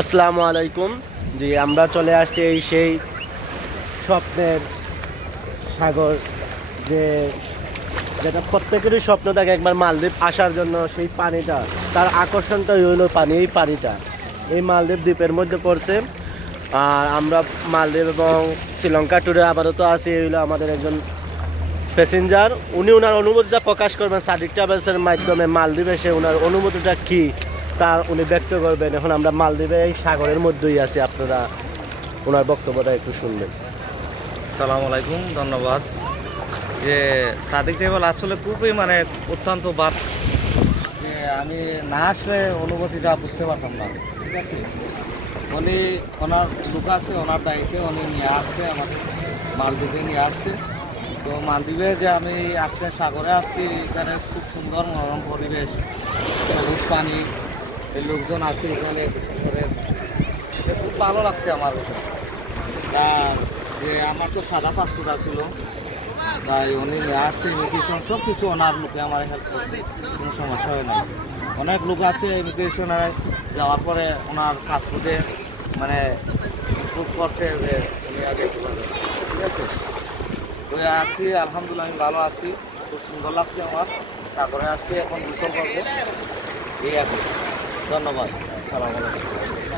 আসসালামু আলাইকুম। জি, আমরা চলে আসছি এই সেই স্বপ্নের সাগর, যে যেটা প্রত্যেকেরই স্বপ্ন থাকে একবার মালদ্বীপ আসার জন্য সেই পানিটা, তার আকর্ষণটাই হইল পানি, এই পানিটা। এই মালদ্বীপ দ্বীপের মধ্যে পড়ছে। আর আমরা মালদ্বীপ এবং শ্রীলঙ্কা ট্যুরে আপাতত আছি, এই হলো আমাদের একজন প্যাসেঞ্জার উনি ওনার অনুভূতিটা প্রকাশ করবেন সাদিক ট্রাভেলসের মাধ্যমে মালদ্বীপ এসে ওনার অনুভূতিটা কী? তা উনি ব্যক্ত করবেন। এখন আমরা মালদ্বীপে এই সাগরের মধ্যেই আছি। আপনারা ওনার বক্তব্যটা একটু শুনবেন। সালাম আলাইকুম, ধন্যবাদ। যে সাদিক টেবল আসলে খুবই মানে অত্যন্ত বাদ যে আমি না আসলে অনুভূতিটা বুঝতে পারতাম না। ঠিক আছে? উনি ওনার লোক আছে, ওনার দায়িত্বে উনি নিয়ে আসছে আমাদের মালদ্বীপে নিয়ে আসছে। তো মালদ্বীপে যে আমি আজকে সাগরে আসছি, এখানে খুব সুন্দর মনোরম পরিবেশ, সবুজ পানি লোকজন আছে এখানে খুব ভালো লাগছে আমার কাছে। যে আমার তো সাদা পাসপোর্ট আছিল, তাই উনি আসছে ইমিগ্রেশন সব কিছু ওনার লোকে আমার হেল্প করছে, কোনো সমস্যা হয় না অনেক লোক আছে ইমিগ্রেশনে যাওয়ার পরে ওনার পাসপোর্টে মানে প্রুভ করছে যে উনি আগে ঠিক আছে? তো আসছি আলহামদুলিল্লাহ, আমি ভালো আছি। খুব সুন্দর লাগছে আমার। সাগরে আসছি, এখন গোসল করব। এই কি। ধন্যবাদ। সালাম আলাইকুম।